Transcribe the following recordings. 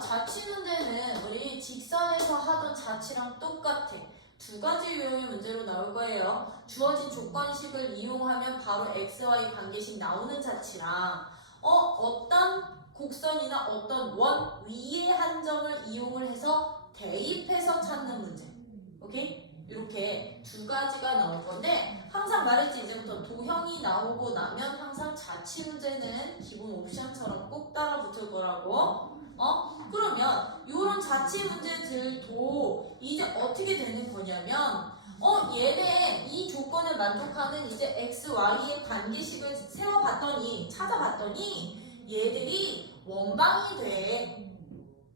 자취 문제는 우리 직선에서 하던 자취랑 똑같아. 두 가지 유형의 문제로 나올 거예요. 주어진 조건식을 이용하면 바로 XY 관계식 나오는 자취랑 어떤 곡선이나 어떤 원 위의 한 점을 이용을 해서 대입해서 찾는 문제. 오케이? 이렇게 두 가지가 나올 건데 항상 말했지 이제부터 도형이 나오고 나면 항상 자취 문제는 기본 옵션처럼 꼭 따라 붙을 거라고. 그러면 이런 자취 문제들도 이제 어떻게 되는 거냐면 얘네 이 조건을 만족하는 이제 x, y의 관계식을 찾아봤더니 얘들이 원방이 돼.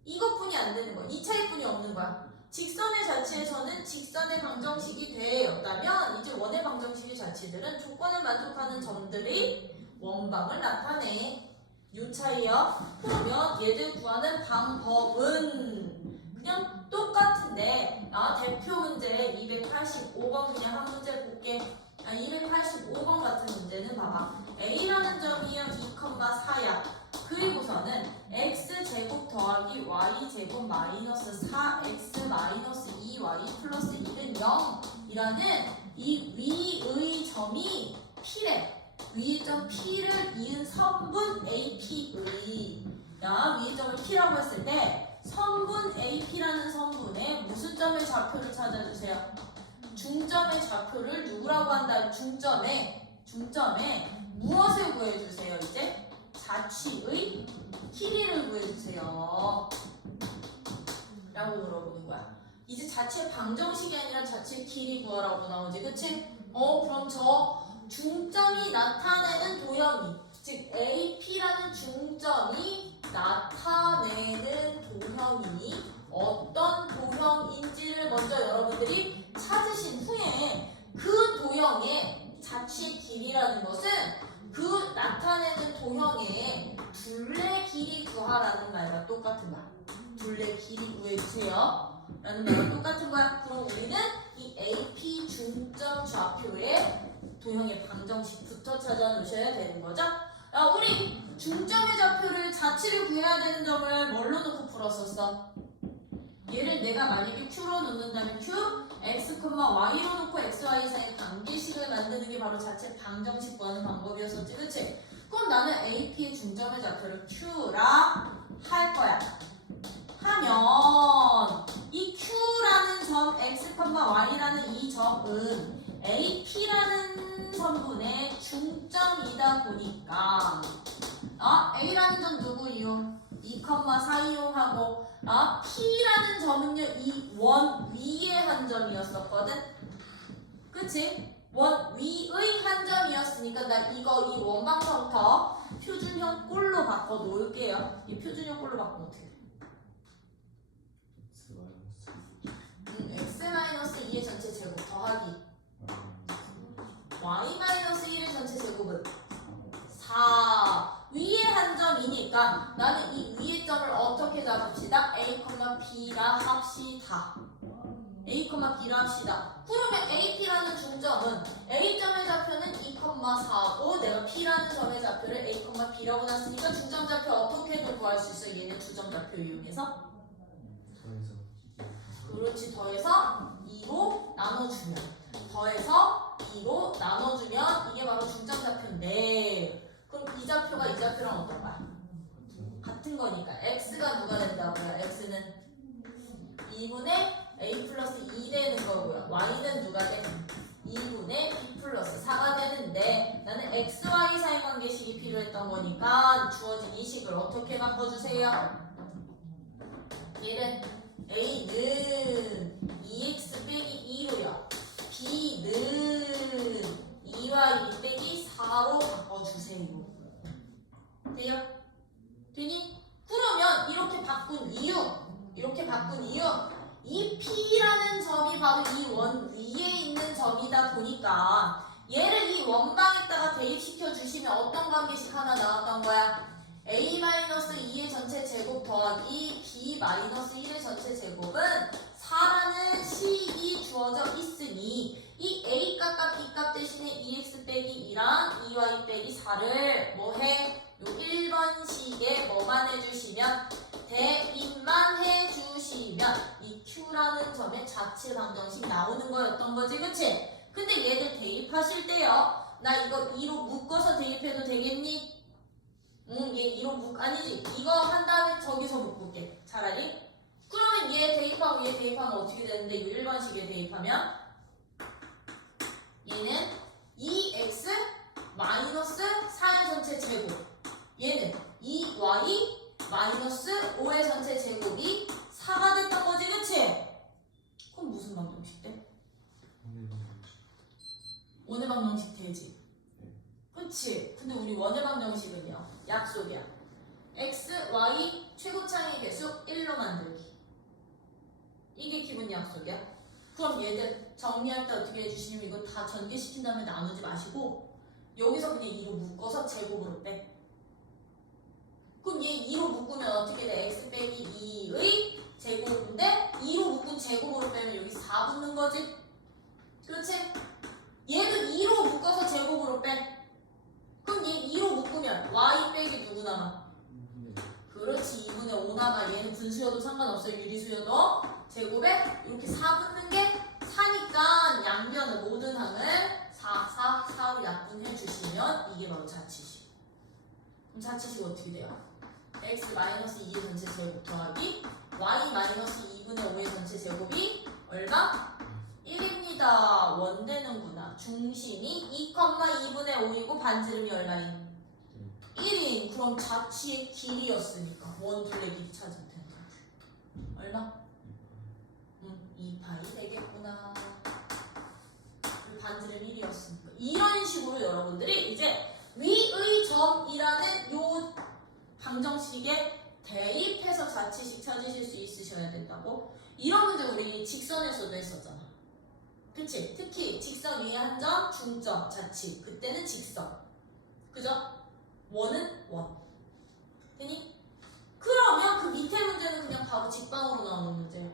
이것뿐이 안 되는 거야. 이 차이뿐이 없는 거야. 직선의 자취에서는 직선의 방정식이 되었다면 이제 원의 방정식의 자취들은 조건을 만족하는 점들이 원방을 나타내. 요 차이요. 그러면 얘들 구하는 방법은 그냥 똑같은데 대표 문제 285번 그냥 한 문제 볼게. 285번 같은 문제는 봐봐. A라는 점이요 2,4야. 그리고서는 x제곱 더하기 y제곱 마이너스 4x 마이너스 2y 플러스 1은 0이라는 이 위의 점이 P래. 위의 점 P를 이은 선분 AP의 위의 점을 P라고 했을 때 선분 AP라는 선분에 무슨 점의 좌표를 찾아주세요? 중점의 좌표를 누구라고 한다? 중점에 무엇을 구해주세요? 이제 자취의 길이를 구해주세요 라고 물어보는 거야. 이제 자취의 방정식이 아니라 자취의 길이 구하라고 나오지, 그치? 그럼 저 중점이 나타내는 도형이, 즉 AP라는 중점이 나타내는 도형이 어떤 도형인지를 먼저 여러분들이 찾으신 후에 그 도형의 자취의 길이라는 것은 그 나타내는 도형의 둘레 길이 구하라는 말과 똑같은 거야. 둘레 길이 구해주세요 라는 말과 똑같은 거야. 그럼 우리는 이 AP 중점 좌표에 도형의 방정식부터 찾아 놓으셔야 되는 거죠. 우리 중점의 좌표를 자취를 구해야 되는 점을 뭘로 놓고 풀었었어? 얘를 내가 만약에 Q로 놓는다면 Q, X, Y로 놓고 X, Y 사이의 관계식을 만드는 게 바로 자체 방정식 구하는 방법이었었지, 그치? 그럼 나는 AP의 중점의 좌표를 Q라 할 거야. 하면 이 Q라는 점, X, Y라는 이 점은 AP라는 선분의 중점이다 보니까 A라는 점 누구 이용? 2,4 이용하고 P라는 점은요 이 원 위의 한 점이었었거든. 그치? 원 위의 한 점이었으니까 나 이 원방서부터 표준형 꼴로 바꿔 놓을게요. 이 표준형 꼴로 바꾸면 어떻게 돼? x-2의 전체 제곱 더하기 y-1의 전체 제곱은 4. 위의 한 점이니까 나는 이 위의 점을 어떻게 잡읍시다? A, B라 합시다. A, B라 합시다. 그러면 AP라는 중점은 A점의 좌표는 2,4고 내가 P라는 점의 좌표를 A, B라고 놨으니까 중점 좌표 어떻게든 구할 수 있어? 얘네 두 점 좌표 이용해서? 그렇지. 더해서 2로 나눠주면 이게 바로 중점 좌표인데 그럼 이 좌표가 이 좌표랑 어떤 거야? 같은 거니까 x가 누가 된다고요? x는 2분의 a 플러스 2 되는 거고요. y는 누가 돼? 2분의 b 플러스 4가 되는데 나는 x, y 사이 관계식이 필요했던 거니까 주어진 이 식을 어떻게 바꿔주세요? 얘는 a는 2x 빼기 2로요. b는 2y 빼기 4로 바꿔주세요. 돼요? 되니? 그러면 이렇게 바꾼 이유 이 P라는 점이 바로 이 원 위에 있는 점이다 보니까 얘를 이 원방에다가 대입시켜 주시면 어떤 관계식 하나 나왔던 거야? A-2의 전체 제곱 더하기 B-1의 전체 제곱은 4라는 식이 주어져 있으니 이 A 값과 B 값 대신에 2x 빼기 2랑 2y 빼기 4를 뭐해? 요 1번식에 뭐만 해주시면 대입만 해주시면 이 Q라는 점의 자체 방정식 나오는 거였던 거지, 그치? 근데 얘들 대입하실 때요, 나 이거 2로 묶어서 대입해도 되겠니? 응, 얘 2로 아니지. 이거 한 다음에 저기서 묶을게. 차라리. 그러면 얘 대입하고 얘 대입하면 어떻게 되는데, 이 1번식에 대입하면 얘는 2x 마이너스 4의 전체 제곱, 얘는 2y 마이너스 5의 전체 제곱이 4가 됐던 거지, 그치? 그럼 무슨 방정식 돼? 원의 방정식 되지. 그치? 근데 우리 원의 방정식은요, 약속이야. x, y 최고차의 개수 1로 만들기. 이게 기본 약속이야. 그럼 얘들 정리할 때 어떻게 해주시냐면 이거 다 전개시킨 다음에 나누지 마시고 여기서 그냥 2로 묶어서 제곱으로 빼. 그럼 얘 2로 묶으면 어떻게 돼? x 빼기 2의 제곱인데 2로 묶은 제곱으로 빼면 여기 4 붙는 거지? 그렇지? 얘도 2로 묶어서 제곱으로 빼. 그럼 얘 2로 묶으면 y 빼기 누구 남아? 그렇지, 2분의 5 남아. 얘는 분수여도 상관없어, 유리수여도. 제곱에 이렇게 4 붙는 게 4니까 양변의 모든 항을 4로 약분해 주시면 이게 바로 자취식. 그럼 자취식 어떻게 돼요? x 마이너스 2의 전체 제곱 더하기 y 마이너스 2분의 5의 전체 제곱이 얼마? 1입니다. 원되는구나. 중심이 2,2분의 5이고 반지름이 얼마인? 1인. 그럼 자취의 길이였으니까 원 둘레 길이 찾으면 되는 거야. 얼마? 2파이 되겠구나. 그리고 반지름 1이었으니까. 이런 식으로 여러분들이 이제 위의 점이라는 요 방정식에 대입해서 자취식 찾으실 수 있으셔야 된다고. 이런 문제 우리 직선에서도 했었잖아. 그치? 특히 직선 위에 한 점, 중점, 자취. 그때는 직선. 그죠? 원은 원. 되니? 그러면 그 밑에 문제는 그냥 바로 직방으로 나오는 문제야.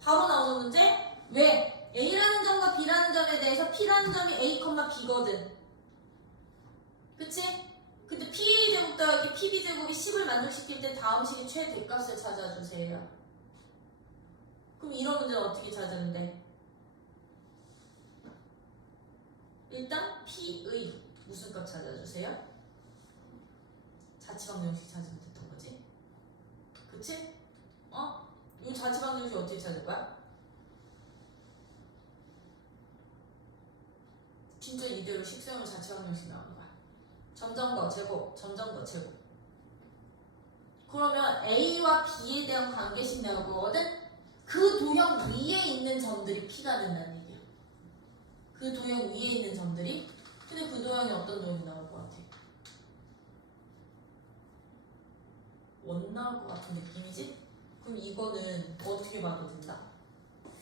바로 나오는 문제? 왜? A라는 점과 B라는 점에 대해서 P라는 점이 A, B거든. 그치? 근데 P제곱 더하기 PB제곱이 10을 만족시킬 때 다음 식의 최대값을 찾아주세요. 그럼 이런 문제는 어떻게 찾았는데? 일단 P의 무슨 값 찾아주세요? 자취방정식 찾으면 됐던 거지. 그치? 이 자취방정식 어떻게 찾을 거야? 진짜 이대로 식수형으로 자취방정식 나오는 거야. 점점거 제곱, 점점거 제곱. 그러면 A와 B에 대한 관계식 나올 거거든? 그 도형 위에 있는 점들이 P가 된다는 얘기야. 그 도형 위에 있는 점들이. 근데 그 도형이 어떤 도형이 나올 것 같아? 원 나올 것 같은 느낌이지? 그럼 이거는 어떻게 봐도 된다?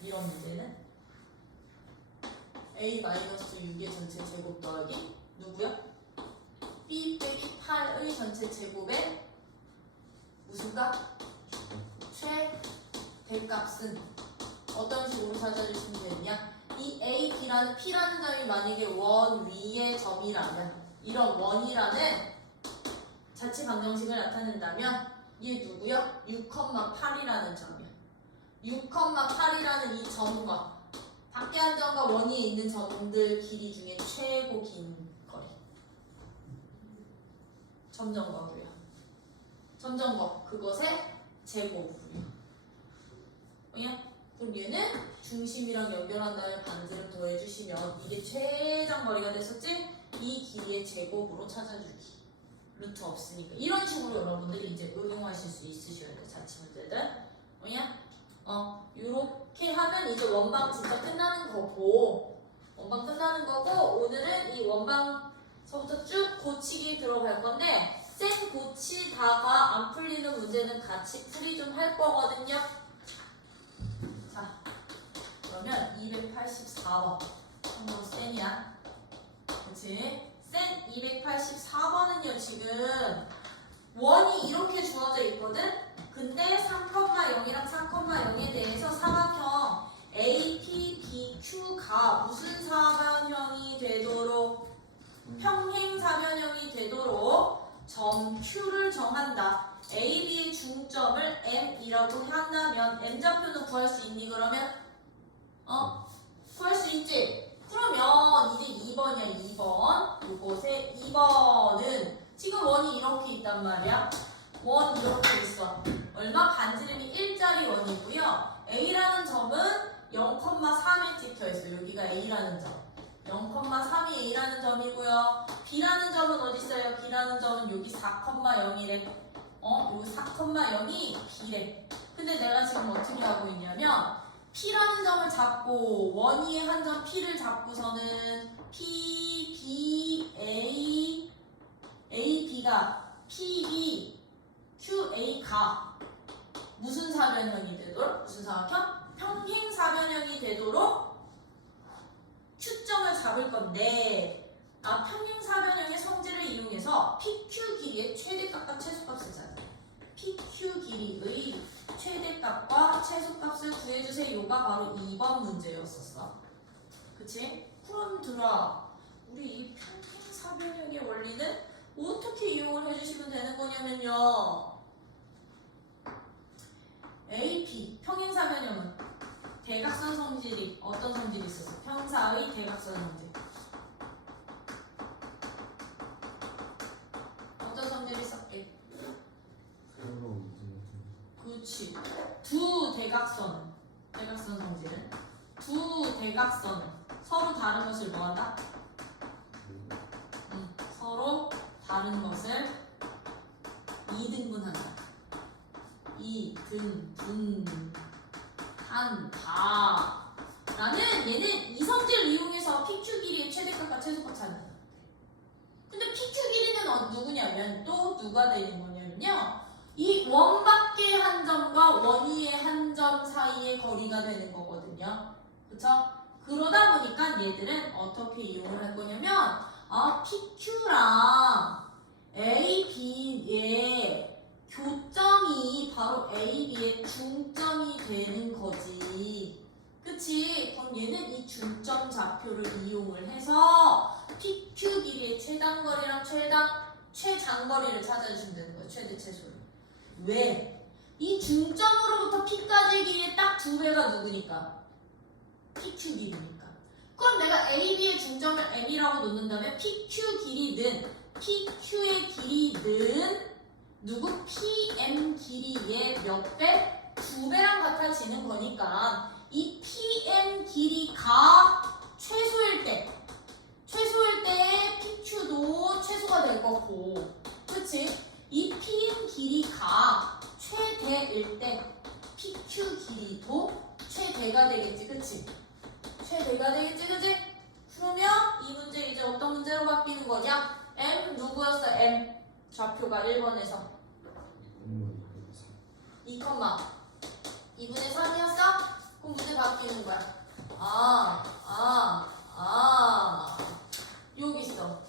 이런 문제는 A-6의 전체 제곱 더하기 누구야? B 빼기 8의 전체 제곱에 무슨 값? 최대값은 어떤 식으로 찾아주시면 되느냐? 이 A, B라는 P라는 점이 만약에 원 위의 점이라면, 이런 원이라는 자취 방정식을 나타낸다면 얘 누구야? 6,8이라는 점이야. 6,8이라는 이 점과 밖에 한 점과 원위에 있는 점들 길이 중에 최고 긴 거리. 점점거고요. 점점거 그것의 제곱이요. 그럼 얘는 중심이랑 연결한 다음에 반지름 더해주시면 이게 최장거리가 됐었지? 이 길이의 제곱으로 찾아주기. 루트 없으니까. 이런 식으로 여러분들이 이제 응용하실 수 있으셔야 돼요. 자취 문제들. 요렇게 하면 이제 원방 진짜 끝나는 거고, 원방 끝나는 거고, 오늘은 이 원방서부터 쭉 고치기 들어갈 건데, 쌤 고치다가 안 풀리는 문제는 같이 풀이 좀 할 거거든요. 자, 그러면 284번. 참고로 쌤이야. 그치? 쌤 284번은요, 지금 원이 이렇게 주어져 있거든? 근데 3,0이랑 3,0에 대해서 사각형 APBQ가 무슨 사변형이 되도록 평행 사변형이 되도록 점 Q를 정한다. AB의 중점을 M이라고 한다면 M좌표는 구할 수 있니 그러면? 구할 수 있지? 그러면 이제 2번이야 2번. 이곳에 2번은 지금 원이 이렇게 있단 말이야. 원 이렇게 있어. 얼마? 반지름이 1짜리 원이고요. A라는 점은 0,3에 찍혀있어. 여기가 A라는 점. 0,3이 A라는 점이고요. B라는 점은 어디 있어요? B라는 점은 여기 4,0이래. 여기 4,0이 B래. 근데 내가 지금 어떻게 하고 있냐면 P라는 점을 잡고 원 위에 한 점 P를 잡고서는 P, B, A, A, B가 P, B, Q, A가 무슨 사변형이 되도록? 무슨 사각형? 평행사변형이 되도록 Q점을 잡을 건데 평행사변형의 성질을 이용해서 PQ 길이의 최대값과 최소값을 찾아. PQ 길이의 최대값과 최소값을 구해주세요가 바로 2번 문제였었어. 그치? 그럼 들아 우리 이 평행사변형의 원리는 어떻게 이용을 해주시면 되는 거냐면요. AP 평행사변형은 대각선 성질이 어떤 성질이 있었어? 평사의 대각선 성질. 어떤 성질이 있었게? 그렇지. 두 대각선 성질은 두 대각선은 서로 다른 것을 뭐한다? 서로 다른 것을 이등분한다. 이등분한다. 라는 얘는 이 성질을 이용해서 PQ 길이의 최대값과 최소값 찾는다. 근데 PQ 길이는 누구냐면 또 누가 되는 거냐면요. 이 원 밖의 한 점과 원 위의 한 점 사이의 거리가 되는 거거든요. 그쵸? 그러다 보니까 얘들은 어떻게 이용을 할 거냐면 PQ랑 AB의 교점이 바로 AB의 중점이 되는 거지. 그치? 그럼 얘는 이 중점 좌표를 이용을 해서 PQ 길이의 최단거리랑 최장거리를 찾아주시면 되는 거예요. 최대 최소를. 왜? 이 중점으로부터 P까지의 길이의 딱 2배가 누구니까? PQ 길이니까. 그럼 내가 AB의 중점을 M이라고 놓는다면 PQ 길이는 PQ의 길이는 누구? PM 길이의 몇 배? 2배랑 같아지는 거니까 이 PM 길이가 최소일 때 PQ도 최소가 될 거고, 그치? 이 PM 길이가 최대일 때 PQ 길이도 최대가 되겠지, 그치? 최대가 되겠지, 그치? 그러면 이 문제 이제 어떤 문제로 바뀌는 거냐? M 누구였어? M 좌표가 1번에서 2,2분의 3이었어? 그럼 문제 바뀌는 거야. 여기 있어.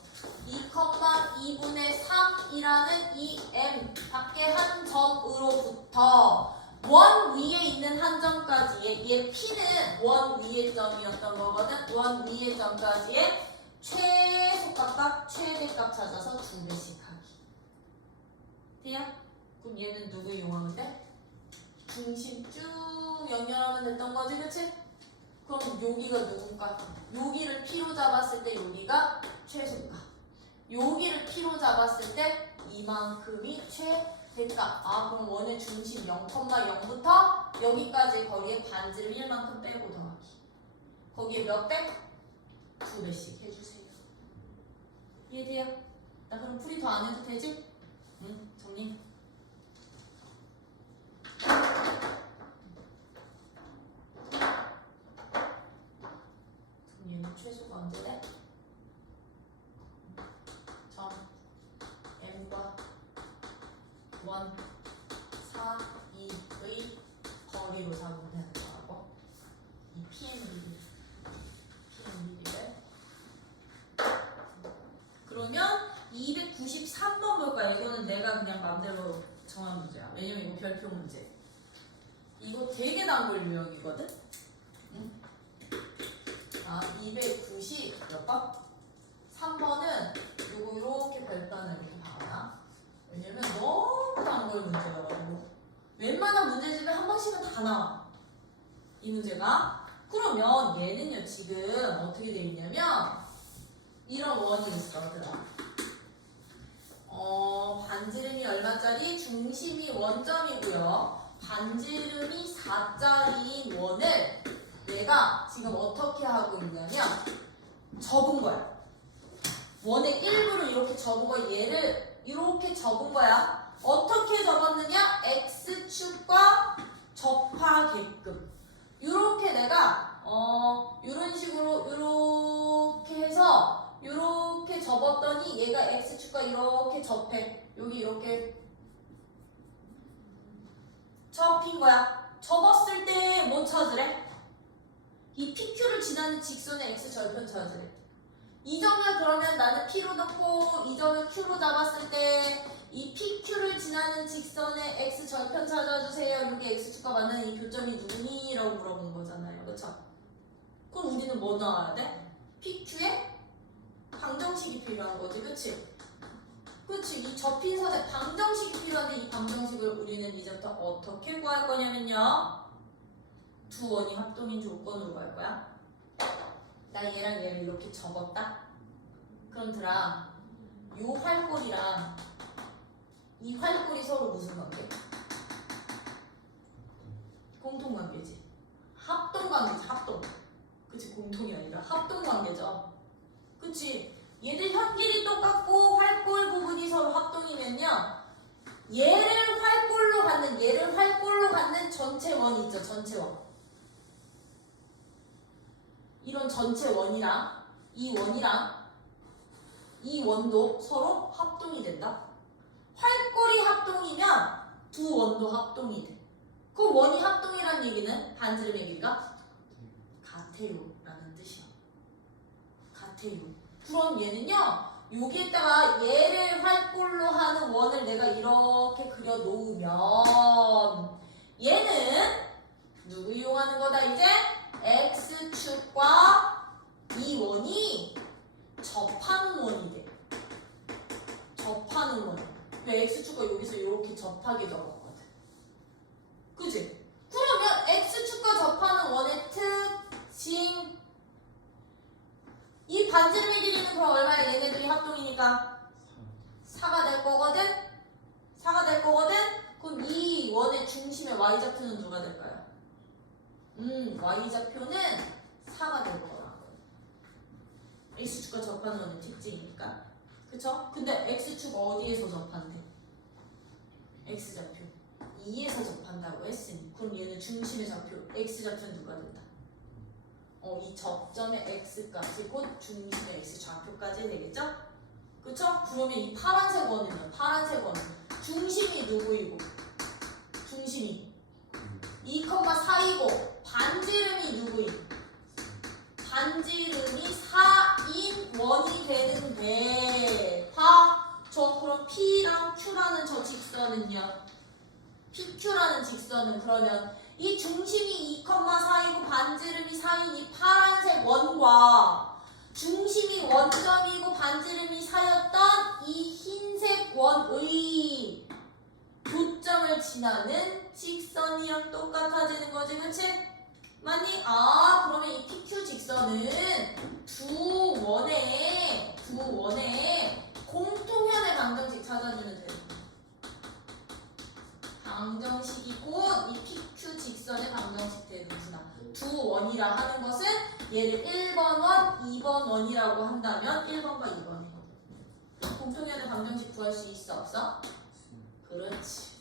2,2분의 3이라는 이 M 밖에 한 점으로부터 원 위에 있는 한 점까지의 얘 P는 원 위의 점이었던 거거든. 원 위의 점까지의 최소값과 최대값 찾아서 2배씩 하기. 돼요? 그럼 얘는 누구 이용하면 돼? 중심 쭉 연결하면 됐던 거지, 그치? 그럼 여기가 누군가? 여기를 P로 잡았을 때 여기가 최소값. 여기를 P로 잡았을 때 이만큼이 최대값. 그럼 원의 중심 0,0부터 여기까지 거리의 반지름 1만큼 빼고 더하기. 거기에 몇 배? 2배씩 해주세요. 이해돼요? 나 그럼 풀이 더 안 해도 되지? 응, 정리. 그럼 얘는 최소가 언제 돼? 점 M과 1, 4, 2의 거리로 잡으면 되는 거라고. 이 PM을 그러면 293번 볼까요? 이거는 내가 그냥 마음대로 정한 문제야. 왜냐면 이거 별표 문제. 이거 되게 단골 유형이거든? 응? 290 몇 번? 3번은 요거 이렇게 별표 하나 이렇게 박아놔. 왜냐면 너무 단골 걸 문제여가지고 웬만한 문제집에 한 번씩은 다 나와. 이 문제가. 그러면 얘는요 지금 어떻게 돼 있냐면 이런 원이 있어. 반지름이 얼마짜리? 중심이 원점이고요. 반지름이 4짜리인 원을 내가 지금 어떻게 하고 있냐면 접은 거야. 원의 일부를 이렇게 접은 거야. 얘를 이렇게 접은 거야. 어떻게 접었느냐? X축과 접하게끔. 이렇게 내가 이런 식으로 이렇게 해서 이렇게 접었더니 얘가 X축과 이렇게 접해. 여기 이렇게 접힌 거야. 접었을 때 뭐 찾으래? 이 PQ를 지나는 직선의 X절편 찾으래. 이 점을 그러면 나는 P로 넣고 이 점을 Q로 잡았을 때 이 PQ를 지나는 직선의 X절편 찾아주세요. 이렇게 X축과 만나는 이 교점이 누구니? 라고 물어보는 거잖아요. 그쵸? 그럼 우리는 뭐 나와야 돼? PQ에 방정식이 필요한 거지. 그치? 그치? 이 접힌 선에 방정식이 필요한데 이 방정식을 우리는 이제부터 어떻게 구할 거냐면요. 두 원이 합동인 조건으로 갈 거야. 나 얘랑 얘를 이렇게 접었다. 그럼 들아, 요 활골이랑 이 활골이 서로 무슨 관계? 공통관계지. 합동관계지. 합동. 그치? 공통이 아니라 합동관계죠. 그치? 얘들 현길이 똑같고 활골 부분이 서로 합동이면요. 얘를 활골로 갖는 전체 원이 있죠. 전체 원. 이런 전체 원이랑 이 원도 서로 합동이 된다. 활골이 합동이면 두 원도 합동이 돼. 그 원이 합동이란 얘기는 반지름의 길이가 같아요라는 뜻이야. 같아요. 그럼 얘는요. 여기에다가 얘를 활골로 하는 원을 내가 이렇게 그려 놓으면 얘는 누구 이용하는 거다 이제? X축과 이 원이 접하는 원이 돼. 접하는 원. 왜 X축과 여기서 이렇게 접하게 적었거든. 그지? 그러면 X축과 접하는 원의 특징. 이 반지름의 길이는 그럼 얼마야? 얘네들이 합동이니까 4가 될 거거든? 4가 될 거거든? 그럼 이 원의 중심의 Y좌표는 누가 될까요? Y좌표는 4가 될 거라. X축과 접하는 원의 특징이니까. 그쵸? 근데 X축 어디에서 접한대? X좌표 2에서 접한다고 했으니 그럼 얘는 중심의 좌표 X좌표는 누가 된다? 이 접점의 X값이 곧 중심의 X좌표까지 되겠죠? 그쵸? 그러면 이 파란색 원은요? 파란색 원은 중심이 누구이고? 중심이 2,4이고 반지름이 누구임? 반지름이 4인 원이 되는데 저 그럼 P랑 Q라는 저 직선은요? PQ라는 직선은 그러면 이 중심이 2,4이고 반지름이 4인 이 파란색 원과 중심이 원점이고 반지름이 4였던 이 흰색 원의 교점을 지나는 직선이랑 똑같아지는 거지, 그치? 맞니? 그러면 이 PQ 직선은 두 원의 공통현의 방정식 찾아주면 돼요. 방정식이 곧 이 PQ 직선의 방정식 되는구나. 두 원이라 하는 것은 얘를 1번 원, 2번 원이라고 한다면 1번과 2번이거든. 공통현의 방정식 구할 수 있어, 없어? 그렇지.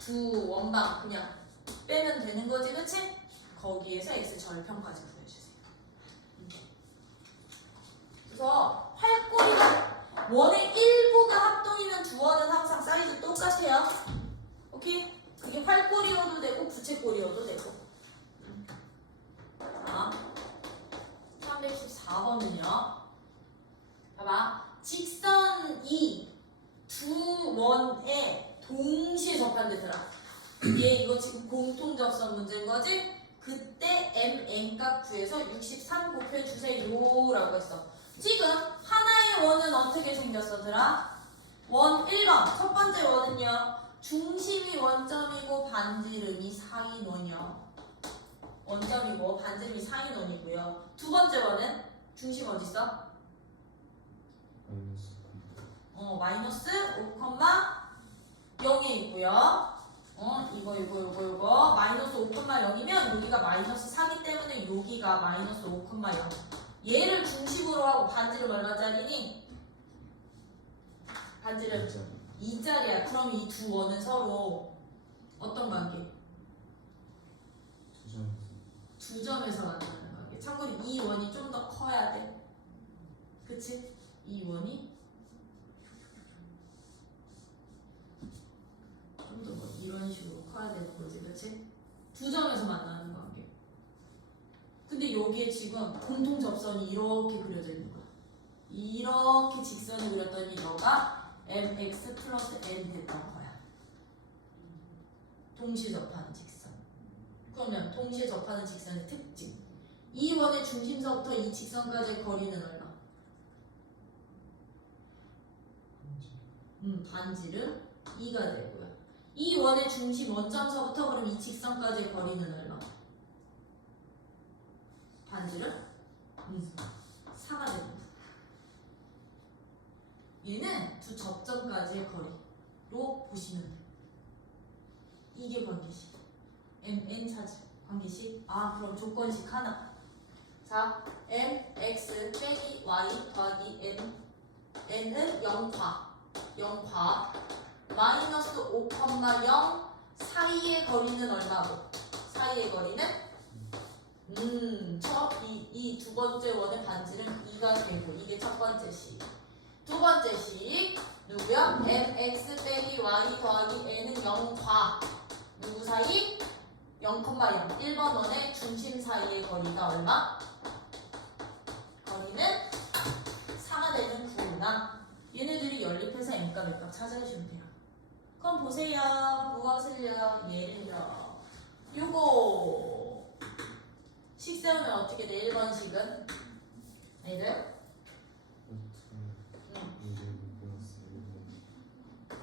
두 원방 그냥 빼면 되는 거지, 그치? 거기에서 x 절편까지 구해주세요. 그래서 활골이가 원의 일부가 합동이면 두 원은 항상 사이즈 똑같아요. 오케이? 그게 활골이어도 되고 부채골이어도 되고. 자, 314번은요. 봐봐. 직선이 두 원에 동시에 접한대더라. 얘 이거 지금 공통접선 문제인 거지? 그때 m 값 구해서 63 곱해주세요 라고 했어. 지금 하나의 원은 어떻게 생겼어더라? 원 1번 첫 번째 원은요. 중심이 원점이고 반지름이 사인원이요. 원점이고 반지름이 사인원이고요. 두 번째 원은 중심 어디 있어? 마이너스 5,0에 있고요. 이거 마이너스 5,0이면 여기가 마이너스 4기 때문에 여기가 마이너스 5,0. 얘를 중심으로 하고 반지름 얼마짜리니? 반지름 2짜리야. 그럼 이 두 원은 서로 어떤 관계? 두 점에서 만나는 관계. 참고로 이 원이 좀 더 커야 돼. 그치? 이 원이 좀 더 뭐 이런 식으로 커야 되는 거지. 그치? 두 점에서 만나는 관계. 근데 여기에 지금 공통 접선이 이렇게 그려져 있는 거야. 이렇게 직선을 그렸더니 너가 mx 플러스 n 됐던 거야. 동시에 접하는 직선. 그러면 동시에 접하는 직선의 특징. 이 원의 중심서부터 이 직선까지의 거리는 얼마? 반지름 2가 되고요. 이 원의 중심 원점서부터 그럼 이 직선까지의 거리는 얼마? 반지름 4가 됩니다. 얘는 두 접점까지의 거리로 보시면 돼요. 이게 관계식. mn 찾을 관계식. 그럼 조건식 하나. 자, mx 빼기 y 더하기 n. n은 0과 마이너스 5,0 사이의 거리는 얼마고? 사이의 거리는 이 두 번째 원의 반지름 2가 되고 이게 첫 번째 식. 두 번째 식 누구야? mx 빼기 y 더하기 n은 0과 누구 사이? 0,0. 1번 원의 중심 사이의 거리가 얼마? 거리는 4가 되는 구나. 얘네들이 연립해서 m값, n값 찾아주시면 돼요. 그럼 보세요. 무엇을요? 예를요. 요거 식 세우면 어떻게 돼? 1번식은 얘들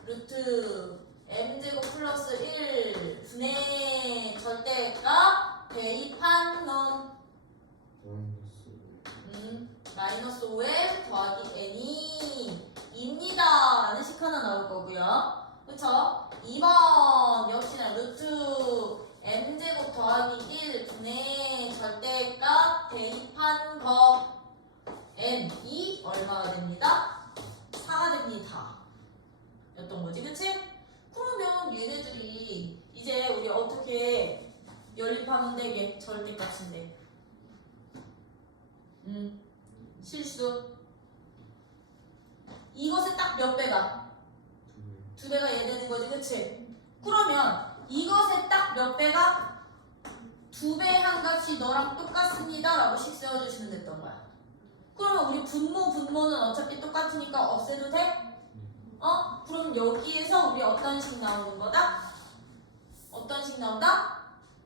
루트 m제곱 플러스 1 분의 절대값 대입한 놈 마이너스 5m 더하기 n이 입니다 라는 식 하나 나올 거고요. 그쵸? 2번 역시나 루트 m제곱 더하기 1 분의 절대값 대입한 거 n이 얼마가 됩니다? 4가 됩니다. 였던 거지, 그치? 그러면 얘네들이 이제 우리 어떻게 연립하면 되게 절대값인데 실수 이것에 딱 몇 배가? 두 배가 얘 되는 거지, 그치? 그러면 이것에 딱 몇 배가? 두 배의 한 값이 너랑 똑같습니다 라고 식 세워주시면 됐던 거야. 그러면 우리 분모는 어차피 똑같으니까 없애도 돼? 그럼 여기에서 우리 어떤 식 나오는 거다? 어떤 식 나온다?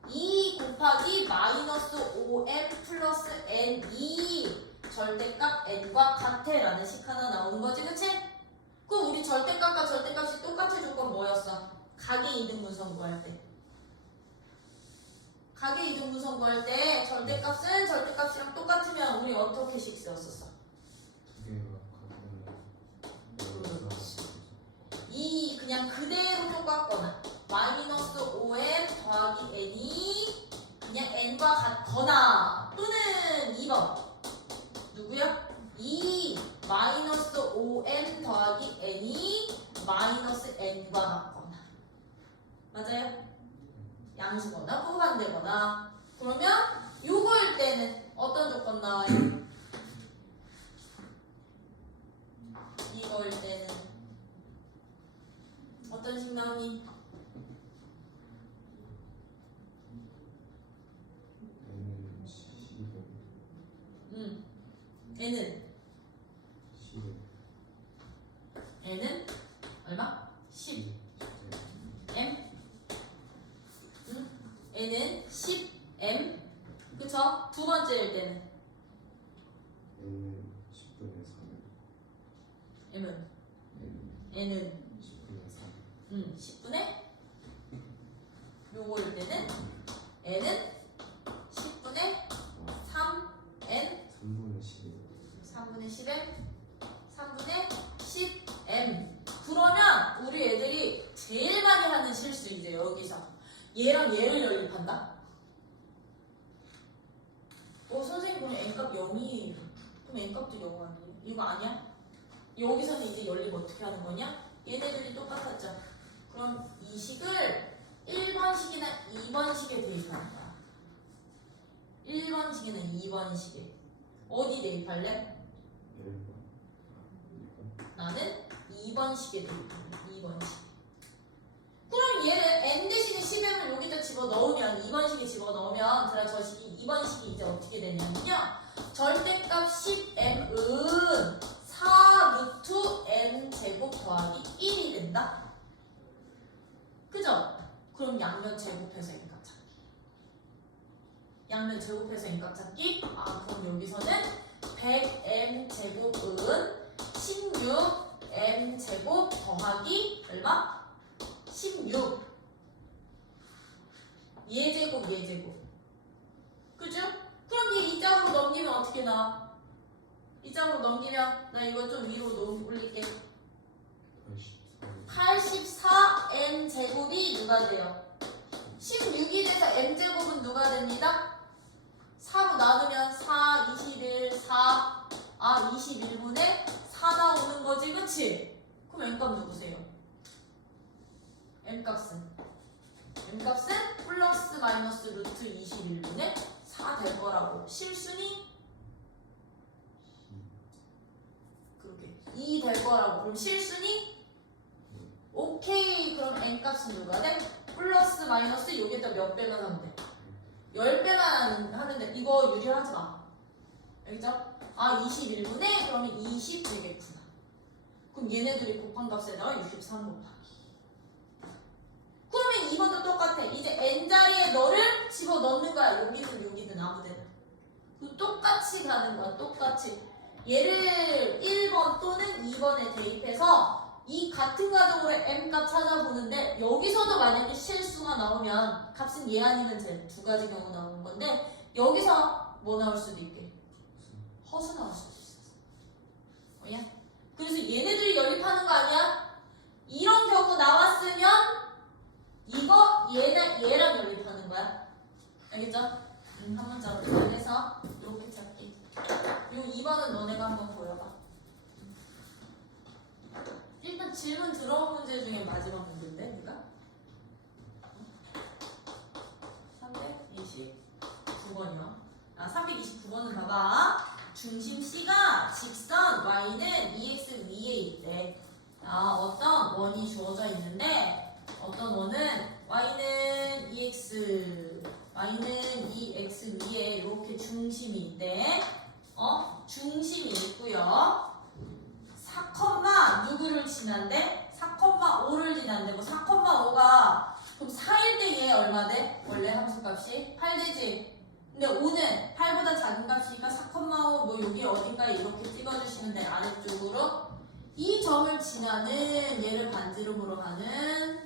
2 곱하기 마이너스 5m 플러스 n2 절대값 n과 같아 라는 식 하나 나오는 거지, 그치? 그럼 우리 절대값과 절대값이 똑같은 조건 뭐였어? 각의 이등분선 구할 때. 각의 이등분선 구할 때 절대값은 절대값이랑 똑같으면 우리 어떻게 식 세웠었어? 이 그냥 그대로 똑같거나 마이너스 5m 더하기 n이 그냥 n과 같거나 또는 2번 누구야? 2 마이너스 5m 더하기 n이 마이너스 n과 같거나 맞아요? 양수거나 후반되거나 그러면 요거일 때는 어떤 조건 나와요? 이거일 때는 어떤 식 나오니? n은 얼마? 10 m n은 10m 그쵸? 두 번째일 때는 n은 10분의 3 m은 n은 10분의 3 10분의 요거일 때는 n은 10분의 3n 3분의 11. 3분의 10m 3분의 10m 그러면 우리 애들이 제일 많이 하는 실수 이제 여기서 얘랑 얘를 연립한다? 선생님 그럼 n값 0이 그럼 n값도 0 아니에요? 이거 아니야? 여기서는 이제 연립 어떻게 하는 거냐? 얘네들이 똑같았죠? 그럼 이 식을 1번식이나 2번식에 대입하는 거야 1번식이나 2번식에 어디 대입할래? 1번. 나는 2번식에 대입합니다. 2번식. 그럼 얘를 n 대신에 10m을 여기다 집어넣으면 2번식에 집어넣으면 들어 저 식이 2번식이 이제 어떻게 되냐면요. 절대값 10m은 4 루트 n 제곱 더하기 1이 된다. 그죠? 그럼 양면 제곱해서 n값 찾기. 양면 제곱해서 n값 찾기. 그럼 여기서는 100m 제곱은 16m 제곱 더하기 얼마? 16 얘제곱 얘제곱 그죠? 그럼 얘 이 짝으로 넘기면 어떻게 나와? 이 짝으로 넘기면 나 이거 좀 위로 올릴게 84m 제곱이 누가 돼요? 16이 돼서 m제곱은 누가 됩니다? 4로 나누면 4, 21, 4 21분의 4 나오는 거지, 그치? 그럼 n값 누구세요? n값은 플러스 마이너스 루트 21분의 4 될 거라고. 실수니? 그러게 2 될 거라고. 그럼 실수니? 오케이. 그럼 n값은 누가 돼? 플러스 마이너스 여기다 몇 배만 하면 돼? 10배만 하는데 이거 유리하지 마. 알겠죠? 21분에 그러면 20 되겠구나. 그럼 얘네들이 곱한 값에다가 63 곱하기. 그러면 2번도 똑같아. 이제 n자리에 너를 집어넣는 거야. 여기든 아무데나. 그 똑같이 가는 거야. 똑같이. 얘를 1번 또는 2번에 대입해서 이 같은 가정으로 m값 찾아보는데 여기서도 만약에 실수가 나오면 값은 얘 아니면 쟤 두 가지 경우 나오는 건데 여기서 뭐 나올 수도 있대. 허수 나올 수도 있어. 뭐야? 그래서 얘네들이 연립하는 거 아니야? 이런 경우 나왔으면 이거 얘랑 연립하는 거야. 알겠죠? 한 문자로 변해서 이렇게 찾기. 요 2번은 너네가 한번 보여봐. 일단 질문 들어온 문제 중에 마지막 문제인데, 네가? 329번이요. 329번은 봐봐. 중심 C가 직선 Y는 EX 위에 있대. 어떤 원이 주어져 있는데 어떤 원은 Y는 EX 위에 이렇게 중심이 있대. 중심이 있고요. 4, 누구를 지난데? 4,5를 지난데 뭐 4,5가 그럼 4일 때 얘 얼마 돼? 원래 함수값이 8 되지. 근데 5는 8보다 작은 값이니까 4,5 뭐 여기 어딘가에 이렇게 찍어주시면 돼. 아래쪽으로 이 점을 지나는 얘를 반지름으로 가는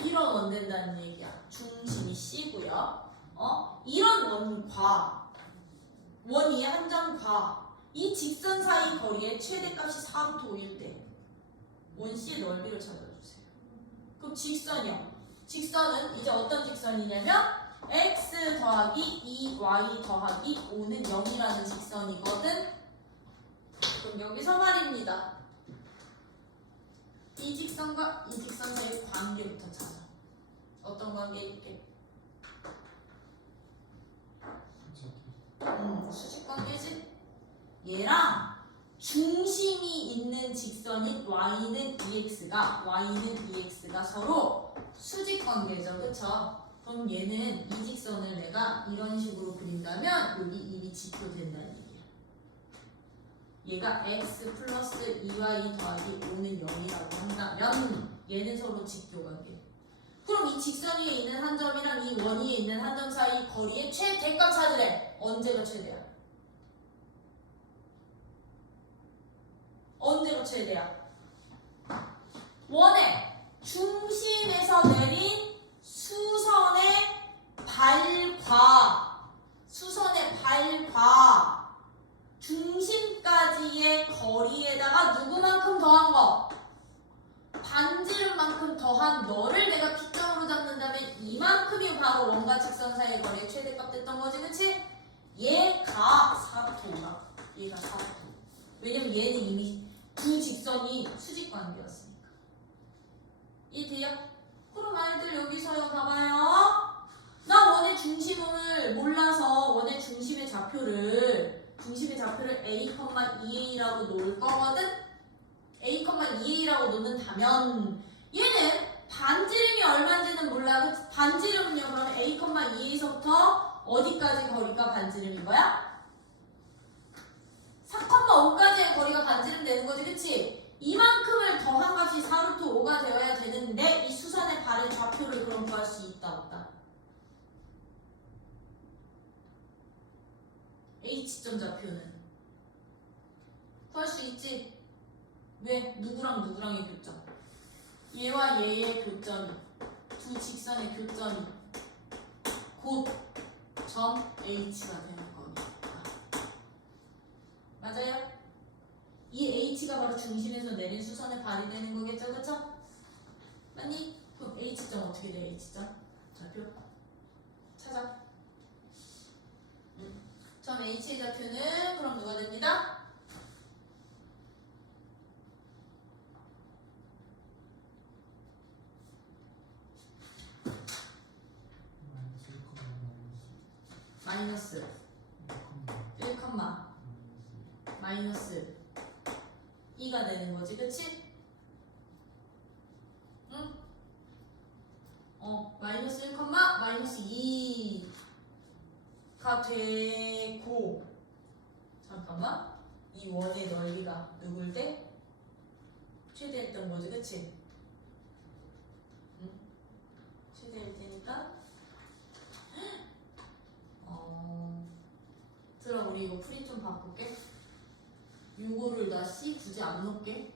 이런 원 된다는 얘기야. 중심이 C고요. 이런 원과 원위의 한 점과 이 직선 사이 거리의 최대값이 4루트 5일 때 원 C의 넓이를 찾아주세요. 그럼 직선이요. 직선은 이제 어떤 직선이냐면 x 더하기 2y 더하기 5는 0이라는 직선이거든. 그럼 여기서 말입니다. 이 직선과 이 직선 사이의 관계부터 찾아. 어떤 관계일게? 수직 관계지? 얘랑 중심이 있는 직선인 y는 ex가 서로 수직 관계죠. 그쵸? 그럼 얘는 이 직선을 내가 이런 식으로 그린다면 여기 이미 지표된다는 얘기야. 얘가 x 플러스 2y 더하기 5는 0이라고 한다면 얘는 서로 지표 관계. 그럼 이 직선 위에 있는 한 점이랑 이 원 위에 있는 한 점 사이 거리의 최대값 찾으래. 언제가 최대야? 언제가 최대야? 원의 중심에서 내린 수선의 발과 중심까지의 거리에다가 누구만큼 더한 거? 반지름만큼 더한 너를 내가 피점으로 잡는다면 이만큼이 바로 원과 직선 사이의 거리의 최대값 됐던 거지, 그치? 얘가 사토다. 얘가 사토. 왜냐면 얘는 이미 두 직선이 수직 관계였으니까. 이해돼요? 그럼 아이들 여기서요, 봐봐요. 나 원의 중심을 몰라서 원의 중심의 좌표를 A, 2A라고 놓을 거거든? A, 2A라고 놓는다면 얘는 반지름이 얼마인지는 몰라. 반지름은요, 그럼 A, 2A에서부터 어디까지 거리가 반지름인 거야? 4,5까지의 거리가 반지름 되는 거지, 그치? 이만큼을 더한 값이 4루트 5가 되어야 되는데 이 수선의 발의 좌표를 그럼 구할 수 있다, 없다? H점 좌표는 구할 수 있지? 왜? 누구랑 누구랑의 교점? 얘와 얘의 교점이, 두 직선의 교점이 곧 점 H가 되는 거니까. 맞아요? 이 H가 바로 중심에서 내린 수선의 발이 되는 거겠죠, 그쵸? 맞니? 그럼 H점 어떻게 돼? H점? 좌표 찾아. 점 H의 좌표는 그럼 누가 됩니다? 마이너스 1, 마이너스 2가 되는 거지, 그치? 응? 마이너스 1, 마이너스 2가 되고, 잠깐만, 이 원의 넓이가 누굴 때? 최대했던 거지, 그치? 응? 최대일 테니까 들어, 우리 이거 풀이 좀 바꿀게. 요거를 나 C 굳이 안 넣을게.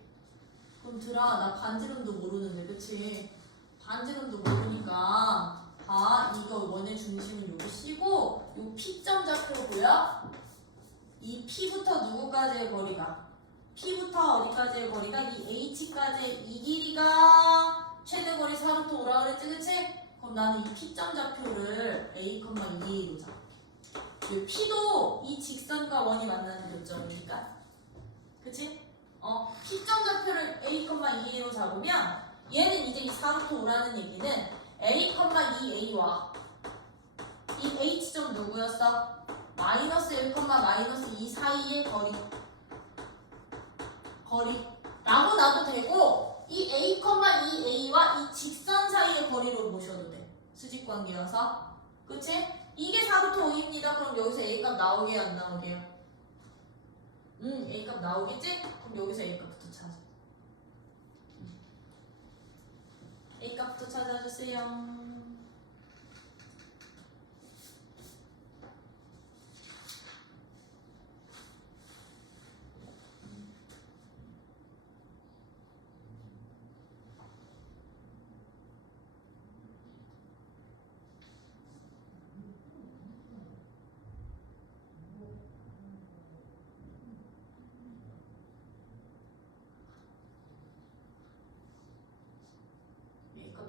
그럼 들아, 나 반지름도 모르는데, 그치? 반지름도 모르니까 봐, 이거 원의 중심은 여기 C고 요 P점 좌표 보여? 이 P부터 누구까지의 거리가? P부터 어디까지의 거리가? 이 H까지의 이 길이가 최대 거리 4루트 5라 그랬지, 그치? 그럼 나는 이 P점 좌표를 A, 2A로 잡을게. 이 P도 이 직선과 원이 만나는 교점이니까, 그치? P점 좌표를 A, 2A로 잡으면 얘는 이제 이 4루트 5라는 얘기는 A, 2A와 이 H점 누구였어? 마이너스 1, 마이너스 2 사이의 거리라고 놔도 되고, 이 A, 2A와 이 직선 사이의 거리로 모셔도 돼. 수직관계여서. 그치? 이게 4루트 5입니다. 그럼 여기서 A값 나오게요, 안 나오게요? A값 나오겠지? 그럼 여기서 A값부터 찾아. A값부터 찾아주세요.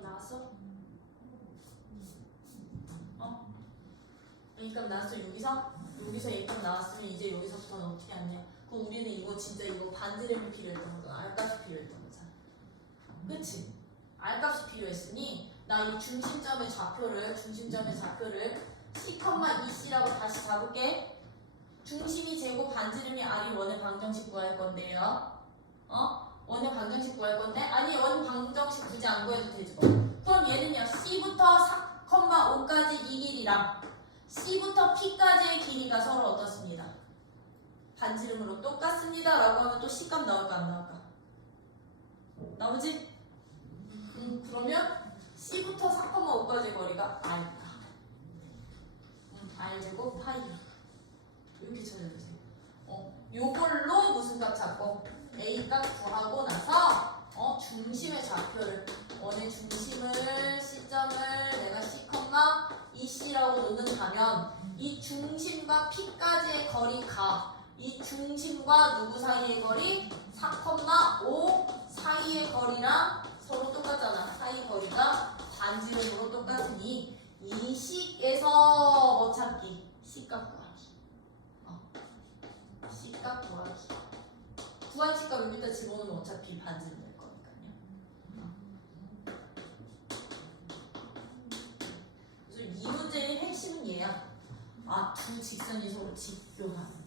나왔어? A값 나왔어? 여기서 A값 나왔으면 이제 여기서부터는 어떻게 하냐? 그럼 우리는 이거 진짜 이거 반지름이 필요했던 거잖아. R값이 필요했던 거잖아. 그치? R값이 필요했으니 나 이 중심점의 좌표를 C, 2C라고 다시 잡을게. 중심이 제곱 반지름이 R이 원의 방정식 구할 건데요. 원의 방정식 구할 건데, 아니 원 방정식 굳이 안 구해도 되지 뭐. 그럼 얘는요, C부터 4,5까지 이 길이랑 C부터 P까지의 길이가 서로 어떻습니다? 반지름으로 똑같습니다 라고 하면 또 C값 나올까 안 나올까? 나오지? 그러면 C부터 4,5까지의 거리가 R이다. R제곱 파이. 이렇게 찾아주세요. 요걸로 무슨 값 찾고? A 값 구하고 나서 중심의 좌표를 원의 중심을 C점을 내가 C, EC라고 놓는다면 이 중심과 P까지의 거리가 이 중심과 누구 사이의 거리? 4,5 사이의 거리랑 서로 똑같잖아. 사이 거리가 반지름으로 똑같으니 이 식에서 뭐 찾기? C값 구하기. C값 구하기. 구한 C값 여기다 집어넣으면 어차피 반지름 될 거니까요. 그래서 이 문제의 핵심은 얘야. 두 직선이 서로 직교하는